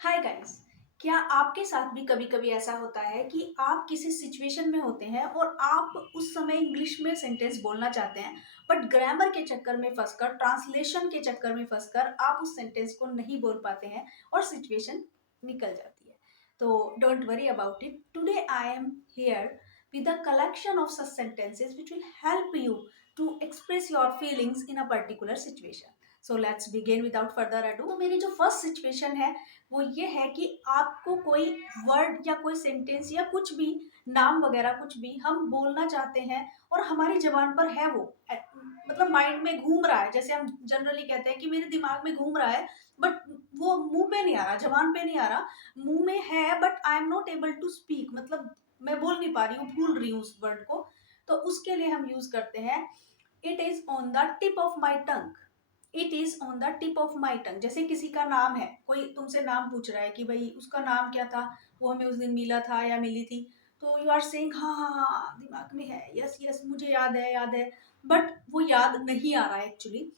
Hi guys. क्या आपके साथ भी कभी कभी ऐसा होता है कि आप किसी सिचुएशन में होते हैं और आप उस समय इंग्लिश में सेंटेंस बोलना चाहते हैं, बट ग्रामर के चक्कर में फंसकर, ट्रांसलेशन के चक्कर में फंसकर आप उस सेंटेंस को नहीं बोल पाते हैं और सिचुएशन निकल जाती है। तो don't worry about it, today I am here with a collection of such sentences which will help you to express your feelings in a particular situation. So let's begin without further ado. तो मेरी जो first situation है वो ये है कि आपको कोई वर्ड या कोई सेंटेंस या कुछ भी, नाम वगैरह कुछ भी हम बोलना चाहते हैं और हमारी जबान पर है वो, मतलब माइंड में घूम रहा है। जैसे हम जनरली कहते हैं कि मेरे दिमाग में घूम रहा है, बट वो मुंह पे नहीं आ रहा, जबान पे नहीं आ रहा, मुंह में है but I am not able to speak, मतलब मैं बोल नहीं पा रही हूँ, भूल रही हूँ उस वर्ड को। तो उसके लिए हम यूज करते हैं it is on the tip of my tongue. It is on the tip of my tongue. जैसे किसी का नाम है, कोई तुमसे नाम पूछ रहा है कि भाई उसका नाम क्या था, वो हमें उस दिन मिला था या मिली थी, तो यू आर सेइंग हाँ हाँ हाँ दिमाग में है, यस यस मुझे याद है, बट वो याद नहीं आ रहा है एक्चुअली।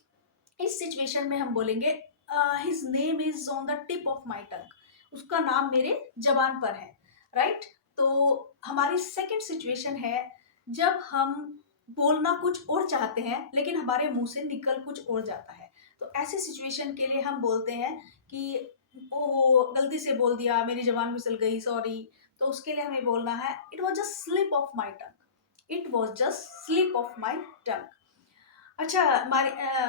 इस सिचुएशन में हम बोलेंगे his name is on the tip of my tongue. उसका नाम मेरे जबान पर है, राइट। तो हमारी सेकेंड सिचुएशन है जब हम बोलना कुछ और चाहते हैं लेकिन हमारे मुंह से निकल कुछ और जाता है। तो ऐसे सिचुएशन के लिए हम बोलते हैं कि ओ गलती से बोल दिया, मेरी जबान फिसल गई, सॉरी। तो उसके लिए हमें बोलना है it was just slip of my tongue. It was just slip of my tongue. अच्छा,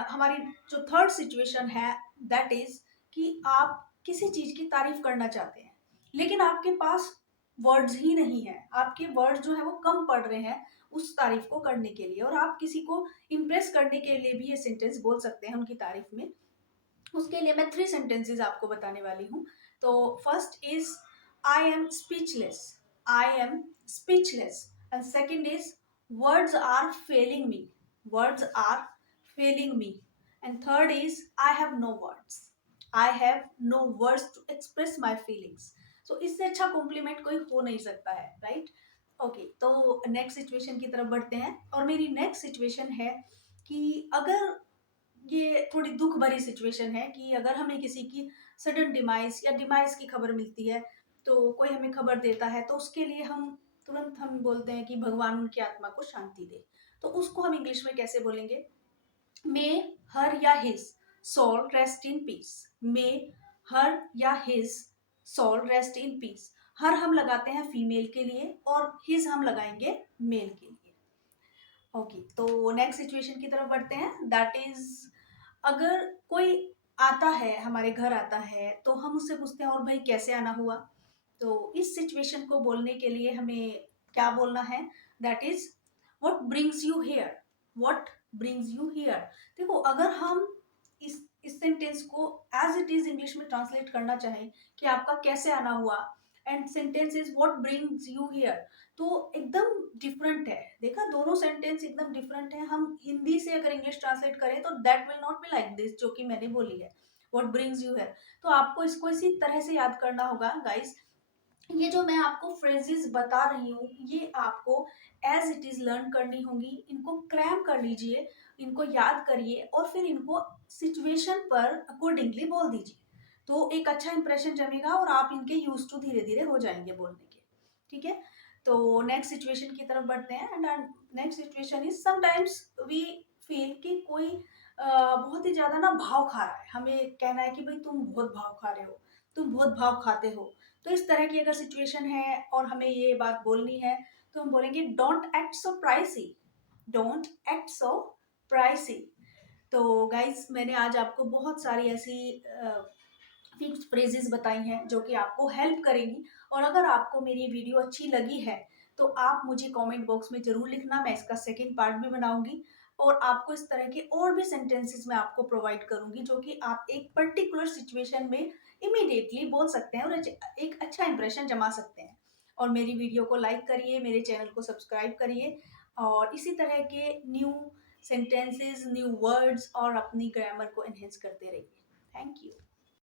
हमारी जो थर्ड सिचुएशन है दैट इज कि आप किसी चीज की तारीफ करना चाहते हैं लेकिन आपके पास वर्ड्स ही नहीं है, आपके वर्ड्स जो है वो कम पड़ रहे हैं उस तारीफ को करने के लिए, और आप किसी को इम्प्रेस करने के लिए भी ये सेंटेंस बोल सकते हैं उनकी तारीफ में। उसके लिए मैं 3 सेंटेंसेस आपको बताने वाली हूँ। तो first is I am speechless. I am speechless. And second is words are failing me. Words are failing me. And third is I have no words. I have no words to express my feelings. So इससे अच्छा compliment कोई हो नहीं सकता है, right. Okay, तो next situation की तरफ बढ़ते हैं। और मेरी नेक्स्ट सिचुएशन है कि अगर ये थोड़ी दुख भरी सिचुएशन है कि अगर हमें किसी की सडन डिमाइस या डिमाइस की खबर मिलती है, तो कोई हमें खबर देता है, तो उसके लिए हम तुरंत हम बोलते हैं कि भगवान उनकी आत्मा को शांति दे। तो उसको हम इंग्लिश में कैसे बोलेंगे? मे हर या his soul rest in peace. May her या his soul rest in peace. Her हम लगाते हैं फीमेल के लिए और हिज हम लगाएंगे मेल के लिए। ओके, तो नेक्स्ट सिचुएशन की तरफ बढ़ते हैं। दैट इज अगर कोई आता है, हमारे घर आता है, तो हम उससे पूछते हैं और भाई कैसे आना हुआ। तो इस सिचुएशन को बोलने के लिए हमें क्या बोलना है? That is what brings you here. What brings you here. देखो, अगर हम इस सेंटेंस को एज इट इज इंग्लिश में ट्रांसलेट करना चाहें कि आपका कैसे आना हुआ, and sentence is what brings you here, तो एकदम डिफरेंट है। देखा, दोनों सेंटेंस एकदम डिफरेंट है। हम हिंदी से अगर इंग्लिश ट्रांसलेट करें तो that will not be like this जो कि मैंने बोली है, व्हाट ब्रिंग्स यू है। तो आपको इसको इसी तरह से याद करना होगा गाइस। ये जो मैं आपको फ्रेजेस बता रही हूँ ये आपको एज इट इज लर्न करनी होगी। इनको क्रैम कर लीजिए, इनको याद करिए और फिर इनको सिचुएशन पर अकॉर्डिंगली बोल दीजिए। तो एक अच्छा इंप्रेशन जमेगा और आप इनके यूज टू धीरे धीरे हो जाएंगे बोलने के। ठीक है, तो नेक्स्ट सिचुएशन की तरफ बढ़ते हैं। And next situation is sometimes we feel कि कोई बहुत ही ज्यादा ना भाव खा रहा है, हमें कहना है कि भाई तुम बहुत भाव खा रहे हो, तुम बहुत भाव खाते हो। तो इस तरह की अगर सिचुएशन है और हमें ये बात बोलनी है तो हम बोलेंगे don't act so pricey. Don't act so pricey. तो गाइज, मैंने आज आपको बहुत सारी ऐसी फिक्स्ड फ्रेजेस बताई हैं जो कि आपको हेल्प करेंगी। और अगर आपको मेरी वीडियो अच्छी लगी है तो आप मुझे कमेंट बॉक्स में जरूर लिखना, मैं इसका सेकंड पार्ट भी बनाऊंगी। और आपको इस तरह के और भी सेंटेंसेस मैं आपको प्रोवाइड करूंगी जो कि आप एक पर्टिकुलर सिचुएशन में इमीडिएटली बोल सकते हैं और एक अच्छा इंप्रेशन जमा सकते हैं। और मेरी वीडियो को लाइक करिए, मेरे चैनल को सब्सक्राइब करिए और इसी तरह के न्यू सेंटेंसेस, न्यू वर्ड्स और अपनी ग्रामर को एनहेंस करते रहिए। Thank you.